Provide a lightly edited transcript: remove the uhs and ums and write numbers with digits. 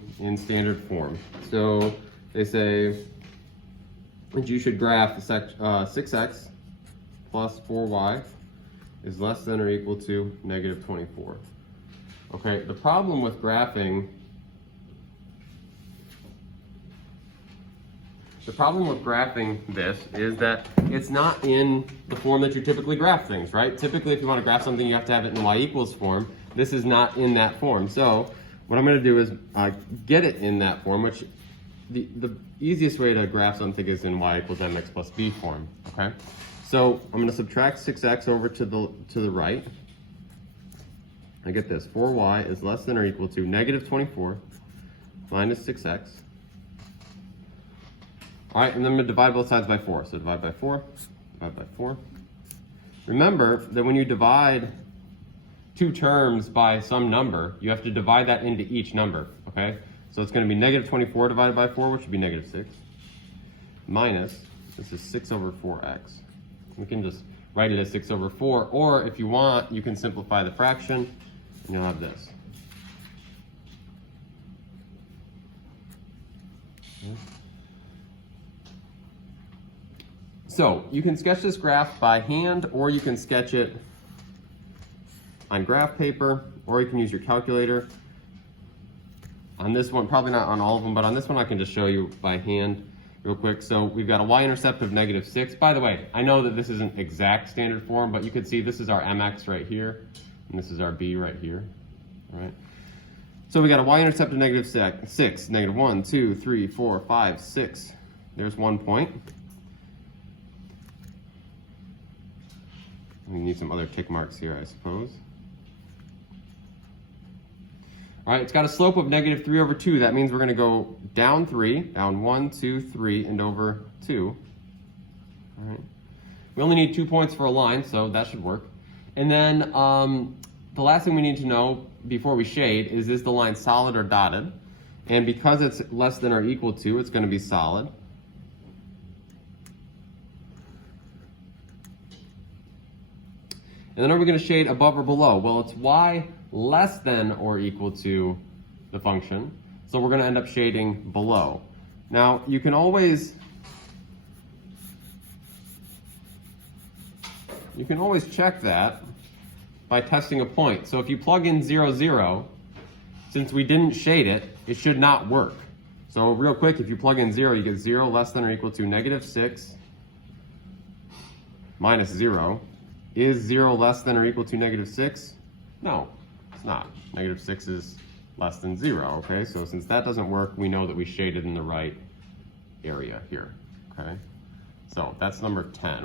graphing in standard form. So they say that you should graph 6x plus 4y is less than or equal to negative 24. Okay, the problem with graphing this is that it's not in the form that you typically graph things, right? Typically, if you want to graph something, you have to have it in y equals form. This is not in that form. So what I'm going to do is get it in that form, which the easiest way to graph something is in y equals mx plus b form, okay? So I'm going to subtract 6x over to the right. I get this, 4y is less than or equal to negative 24 minus 6x. All right, and then I'm going to divide both sides by 4. So divide by 4, divide by 4. Remember that when you divide two terms by some number, you have to divide that into each number, okay? So it's going to be negative 24 divided by 4, which would be negative 6, minus, this is 6 over 4x. We can just write it as 6 over 4, or if you want, you can simplify the fraction, and you'll have this. Okay. So you can sketch this graph by hand, or you can sketch it on graph paper, or you can use your calculator. On this one, probably not on all of them, but on this one I can just show you by hand real quick. So we've got a y-intercept of negative 6. By the way, I know that this isn't exact standard form, but you can see this is our mx right here, and this is our b right here, all right? So we got a y-intercept of negative 6, negative 1, 2, 3, 4, 5, 6. There's 1 point. We need some other tick marks here, I suppose. All right, it's got a slope of negative 3 over 2. That means we're going to go down 3, down 1, 2, 3, and over 2. All right. We only need 2 points for a line, so that should work. And then the last thing we need to know before we shade is the line solid or dotted? And because it's less than or equal to, it's going to be solid. And then are we going to shade above or below? Well, it's y less than or equal to the function, so we're going to end up shading below. Now, you can always check that by testing a point. So if you plug in 0, 0, since we didn't shade it, it should not work. So real quick, if you plug in 0, you get 0 less than or equal to negative 6 minus 0. Is 0 less than or equal to negative 6? No, it's not. Negative 6 is less than 0, okay? So since that doesn't work, we know that we shaded in the right area here, okay? So that's number 10.